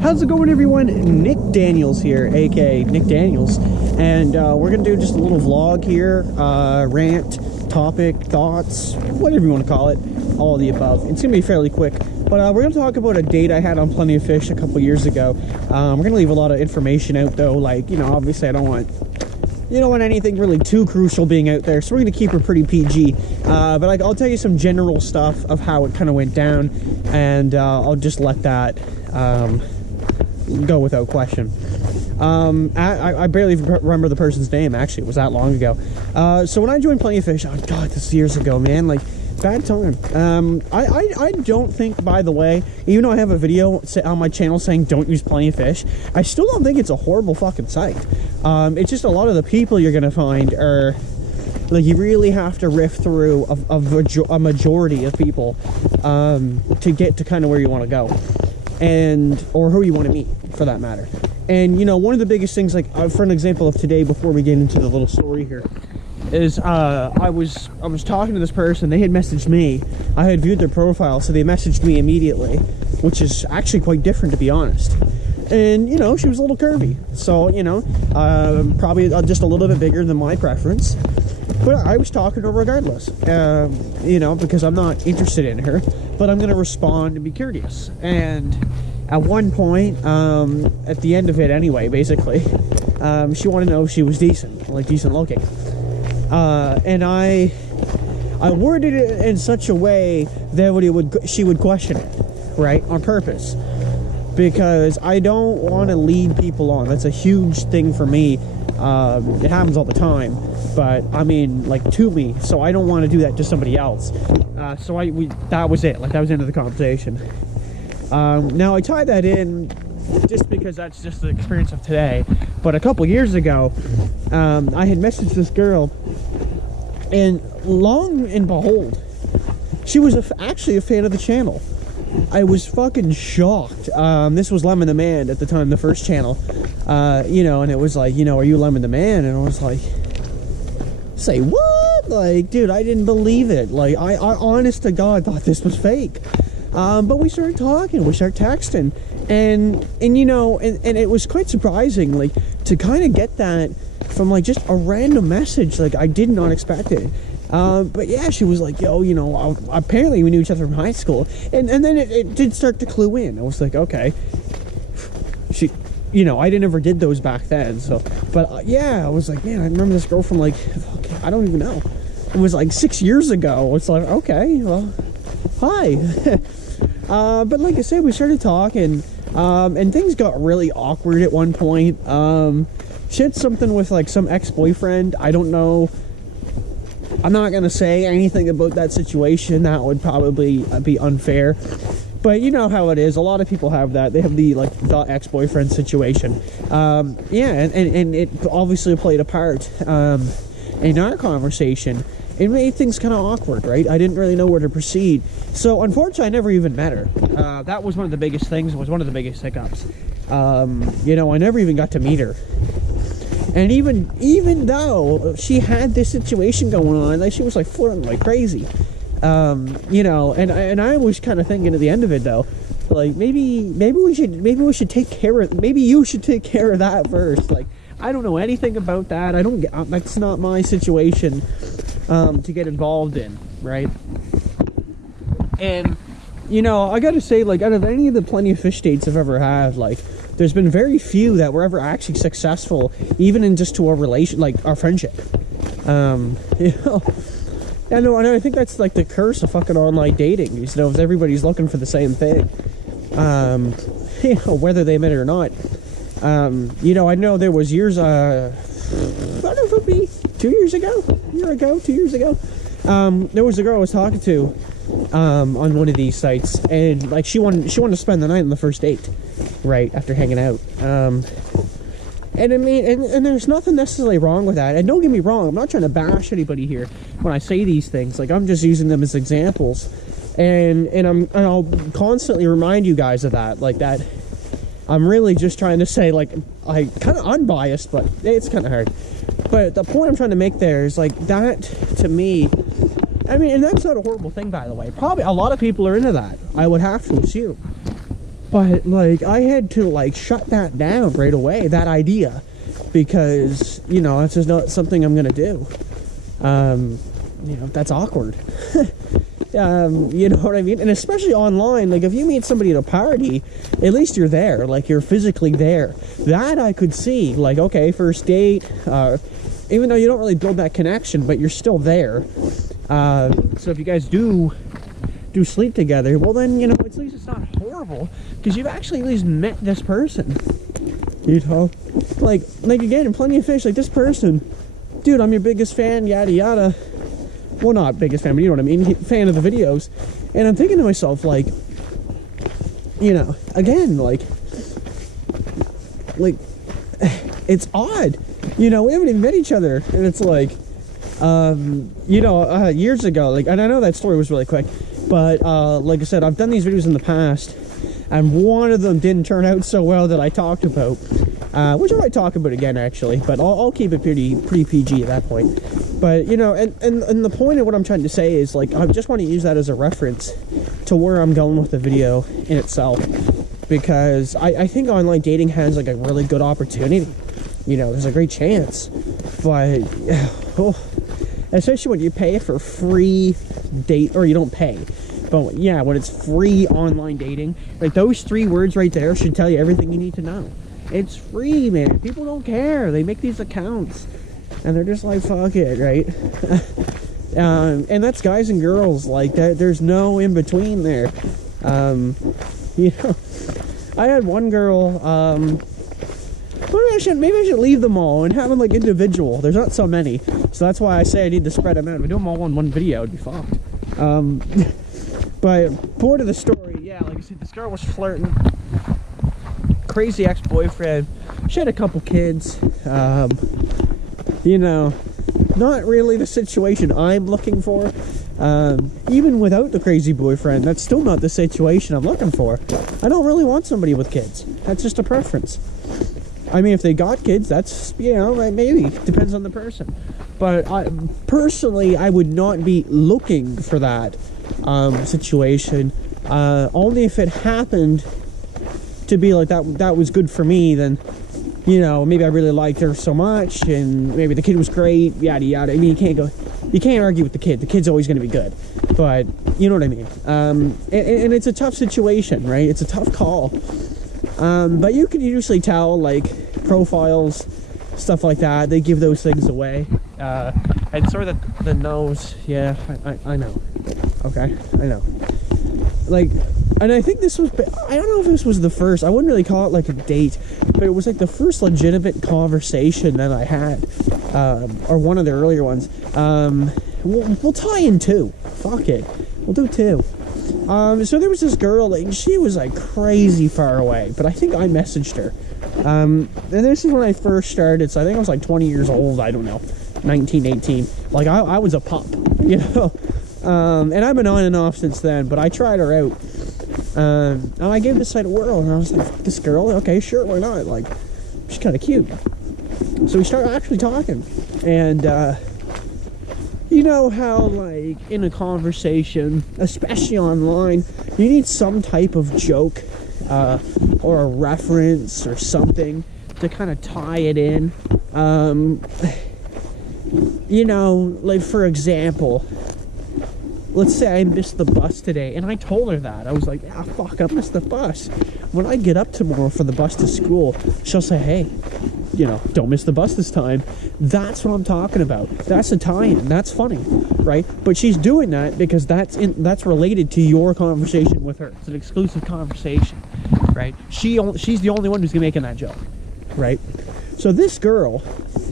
How's it going, everyone? Nick Daniels here, aka Nick Daniels, and we're gonna do just a little vlog here, rant, topic, thoughts, whatever you want to call it, all of the above. It's gonna be fairly quick, but we're gonna talk about a date I had on Plenty of Fish a couple years ago. We're gonna leave a lot of information out though, like, you know, obviously I don't want anything really too crucial being out there, so we're gonna keep it pretty PG. But like, I'll tell you some general stuff of how it kind of went down, and I'll just let that go without question. I barely remember the person's name, actually. It was that long ago. So when I joined Plenty of Fish, oh god, this is years ago, man, like, bad time. I don't think, by the way, even though I have a video on my channel saying don't use Plenty of Fish, I still don't think it's a horrible fucking site. It's just a lot of the people you're gonna find are, like, you really have to riff through a majority of people to get to kind of where you want to go, or who you want to meet, for that matter. And, you know, one of the biggest things, like, for an example of today, before we get into the little story here, is I was talking to this person. They had messaged me. I had viewed their profile, so they messaged me immediately, which is actually quite different, to be honest. And, you know, she was a little curvy, so, you know, probably just a little bit bigger than my preference, but I was talking to her regardless, you know, because I'm not interested in her, but I'm gonna respond and be courteous. And at one point, at the end of it anyway, basically, she wanted to know if she was decent, like decent looking. And I worded it in such a way that she would question it, right, on purpose, because I don't want to lead people on. That's a huge thing for me. It happens all the time, but I mean, like, to me, so I don't want to do that to somebody else. So that was it. Like, that was the end of the conversation. Now I tie that in just because that's just the experience of today, but a couple years ago, I had messaged this girl, and long and behold, she was actually a fan of the channel. I was fucking shocked. This was Lemon the Man at the time, the first channel, you know, and it was like, you know, are you Lemon the Man? And I was like, say what? Like, dude, I didn't believe it. Like, I honest to God thought this was fake. But we started talking, we started texting, and you know, and it was quite surprising, like, to kind of get that from, like, just a random message. Like, I did not expect it. But yeah, she was like, yo, you know, apparently we knew each other from high school, and then it did start to clue in. I was like, okay, she, you know, I never did those back then, so, but yeah, I was like, man, I remember this girl from, like, I don't even know, it was like 6 years ago. It's like, okay, well, hi. But like I said, we started talking, and things got really awkward at one point. She had something with, like, some ex-boyfriend. I don't know. I'm not gonna say anything about that situation. That would probably be unfair. But you know how it is. A lot of people have that. They have the, like, the ex-boyfriend situation. Yeah, and it obviously played a part in our conversation. It made things kind of awkward, right? I didn't really know where to proceed. So, unfortunately, I never even met her. That was one of the biggest things. It was one of the biggest hiccups. You know, I never even got to meet her. And even though she had this situation going on, like, she was, like, flirting like crazy. You know, and I was kind of thinking at the end of it, though, like, maybe we should take care of, maybe you should take care of that first. Like, I don't know anything about that. That's not my situation to get involved in, right? And, you know, I gotta say, like, out of any of the Plenty of Fish dates I've ever had, like, there's been very few that were ever actually successful, even in just to our relation, like, our friendship. You know, and I think that's, like, the curse of fucking online dating. You know, if everybody's looking for the same thing, you know, whether they admit it or not. You know, I know there was years, I don't know if it would be 2 years ago, 2 years ago. There was a girl I was talking to, on one of these sites, and, like, she wanted to spend the night on the first date, right, after hanging out. And I mean, and there's nothing necessarily wrong with that. And don't get me wrong, I'm not trying to bash anybody here when I say these things. Like, I'm just using them as examples, and I'll constantly remind you guys of that. Like, that I'm really just trying to say, like, I kind of unbiased, but it's kind of hard. But the point I'm trying to make there is, like, that to me, I mean, and that's not a horrible thing, by the way. Probably a lot of people are into that, I would have to assume. But like I had to like shut that down right away, that idea, because you know it's just not something I'm gonna do. You know, that's awkward. You know what I mean? And especially online, like if you meet somebody at a party, at least you're there, like you're physically there. That I could see, like, okay, first date, even though you don't really build that connection, but you're still there. So if you guys do sleep together, well then, you know, at least it's not horrible, because you've actually at least met this person. You know? Like again, in Plenty of Fish, like this person, dude, I'm your biggest fan, yada yada. Well, not biggest fan, but you know what I mean, fan of the videos. And I'm thinking to myself, like, you know, again, like it's odd, you know, we haven't even met each other, and it's like, you know, years ago, like, and I know that story was really quick, but like I said, I've done these videos in the past, and one of them didn't turn out so well that I talked about, which I might talk about again actually, but I'll keep it pretty PG at that point. But you know, and the point of what I'm trying to say is, like, I just want to use that as a reference to where I'm going with the video in itself, because I think online dating has like a really good opportunity. You know, there's a great chance, but especially when you pay for free date, or you don't pay, but yeah, when it's free online dating, like those 3 words right there should tell you everything you need to know. It's free, man. People don't care. They make these accounts and they're just like, fuck it, right? And that's guys and girls, like that. There's no in between there. You know, I had one girl, maybe I should leave them all and have them like individual. There's not so many, so that's why I say I need to spread them out. If I do them all in one video, it'd be fucked. But more to the story, yeah, like I said, this girl was flirting. Crazy ex-boyfriend. She had a couple kids. You know, not really the situation I'm looking for. Even without the crazy boyfriend, that's still not the situation I'm looking for. I don't really want somebody with kids. That's just a preference. I mean, if they got kids, that's, you know, maybe. Depends on the person. But personally, I would not be looking for that situation. Only if it happened to be like that was good for me, then, you know, maybe I really liked her so much, and maybe the kid was great, yada yada. I mean, you can't argue with the kid. The kid's always going to be good, but you know what I mean. And it's a tough situation, right? It's a tough call. But you can usually tell, like, profiles, stuff like that, they give those things away. And sort of the nose, yeah, I know. Okay, I know. Like, and I think this was, I don't know if this was the first, I wouldn't really call it like a date, but it was like the first legitimate conversation that I had, or one of the earlier ones. We'll tie in 2. Fuck it. We'll do 2. So there was this girl, and she was like crazy far away, but I think I messaged her. And this is when I first started, so I think I was like 20 years old, I don't know, 19, 18. Like, I was a pup, you know? And I've been on and off since then, but I tried her out. And I gave this site a whirl, and I was like, this girl, okay, sure, why not? Like, she's kind of cute. So we started actually talking, and, you know how, like, in a conversation, especially online, you need some type of joke, or a reference or something to kind of tie it in. You know, like, for example, let's say I missed the bus today, and I told her that. I was like, ah, fuck, I missed the bus. When I get up tomorrow for the bus to school, she'll say, hey, you know, don't miss the bus this time. That's what I'm talking about. That's a tie-in. That's funny, right? But she's doing that because that's related to your conversation with her. It's an exclusive conversation, right? She's the only one who's making that joke, right? So this girl,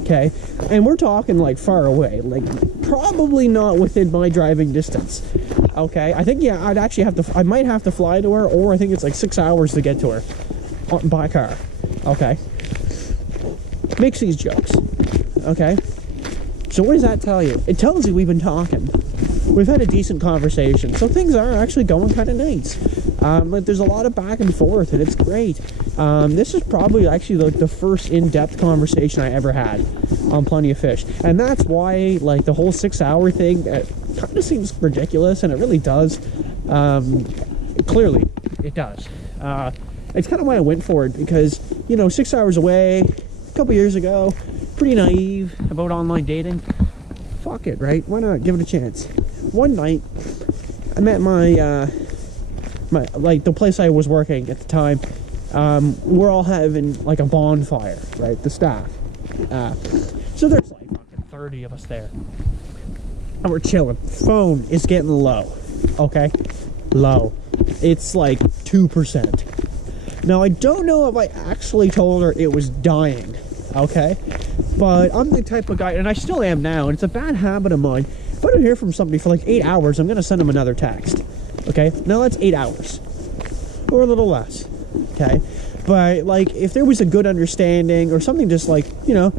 okay, and we're talking like far away, like probably not within my driving distance, okay? I think, yeah, I might have to fly to her, or I think it's like 6 hours to get to her by car, okay? Makes these jokes, okay? So what does that tell you? It tells you we've been talking. We've had a decent conversation, so things are actually going kind of nice. But there's a lot of back and forth, and it's great. This is probably actually the first in-depth conversation I ever had on Plenty of Fish, and that's why, like, the whole 6-hour thing kind of seems ridiculous, and it really does. Clearly, it does. It's kind of why I went for it, because, you know, 6 hours away, a couple years ago, pretty naive about online dating. Fuck it, right? Why not give it a chance? One night, I met my the place I was working at the time. We're all having like a bonfire, right? The staff. So there's like fucking 30 of us there, and we're chilling. Phone is getting low. Okay, low. It's like 2%. Now, I don't know if I actually told her it was dying, okay? But I'm the type of guy, and I still am now, and it's a bad habit of mine. If I don't hear from somebody for like 8 hours, I'm going to send them another text, okay? Now, that's 8 hours, or a little less, okay? But, like, if there was a good understanding, or something just like, you know,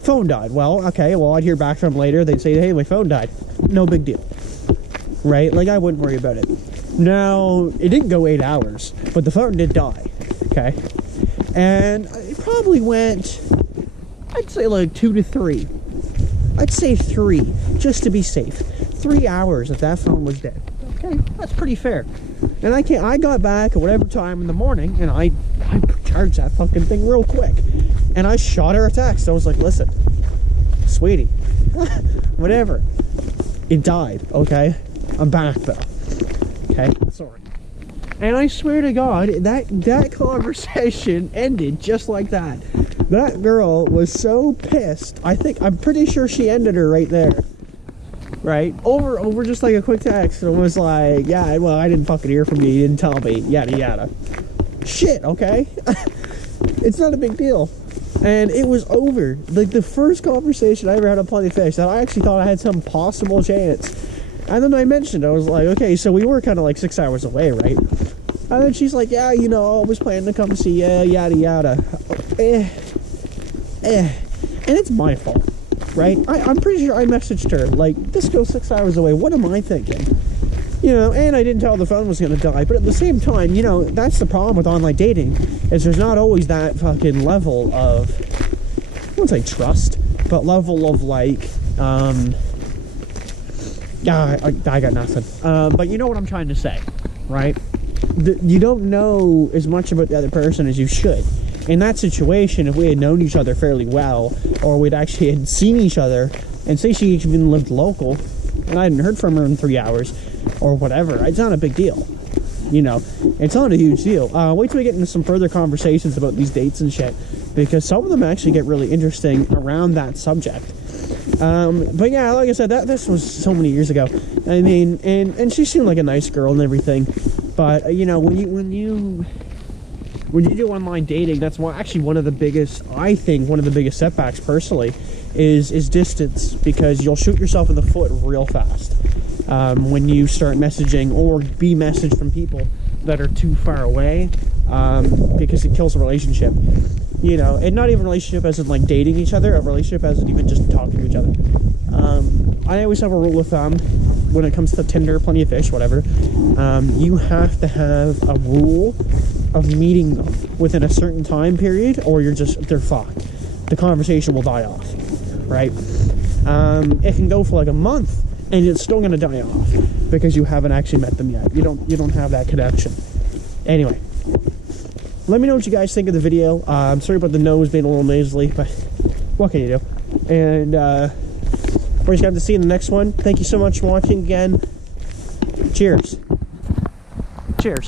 phone died. Well, okay, well, I'd hear back from them later. They'd say, hey, my phone died. No big deal, right? Like, I wouldn't worry about it. Now, it didn't go 8 hours, but the phone did die. Okay, and it probably went, I'd say like 2 to 3. I'd say 3, just to be safe. 3 hours if that phone was dead. Okay, that's pretty fair. And I got back at whatever time in the morning, and I charged that fucking thing real quick. And I shot her a text. I was like, listen, sweetie, whatever. It died, okay? I'm back though. Okay, sorry. And I swear to God, that conversation ended just like that. That girl was so pissed. I'm pretty sure she ended her right there. Right? Over just like a quick text, and was like, yeah, well, I didn't fucking hear from you. You didn't tell me. Yada, yada. Shit, okay? It's not a big deal. And it was over. Like, the first conversation I ever had on Plenty of Fish, that I actually thought I had some possible chance. And then I mentioned, I was like, okay, so we were kind of like 6 hours away, right? And then she's like, yeah, you know, I was planning to come see you, yada, yada. And it's my fault, right? I'm pretty sure I messaged her, like, this goes 6 hours away. What am I thinking? You know, and I didn't tell her the phone was going to die. But at the same time, you know, that's the problem with online dating, is there's not always that fucking level of, I wouldn't say trust, but level of, like, yeah, I got nothing. But you know what I'm trying to say, right? You don't know as much about the other person as you should. In that situation, if we had known each other fairly well, or we'd actually had seen each other, and say she even lived local, and I hadn't heard from her in 3 hours, or whatever, it's not a big deal. You know, it's not a huge deal. Wait till we get into some further conversations about these dates and shit, because some of them actually get really interesting around that subject. But yeah, like I said, this was so many years ago. I mean, and she seemed like a nice girl and everything. But you know, when you do online dating, that's actually one of the biggest, I think, one of the biggest setbacks personally, is distance, because you'll shoot yourself in the foot real fast when you start messaging or be messaged from people that are too far away, because it kills a relationship. You know, and not even a relationship as in like dating each other, a relationship as in even just talking to each other. I always have a rule of thumb when it comes to Tinder, Plenty of Fish, whatever. You have to have a rule of meeting them within a certain time period, or they're fucked. The conversation will die off, right? It can go for like a month, and it's still gonna die off because you haven't actually met them yet. You don't have that connection. Anyway, let me know what you guys think of the video. I'm sorry about the nose being a little nasally, but what can you do? And we're just going to see you in the next one. Thank you so much for watching again. Cheers. Cheers.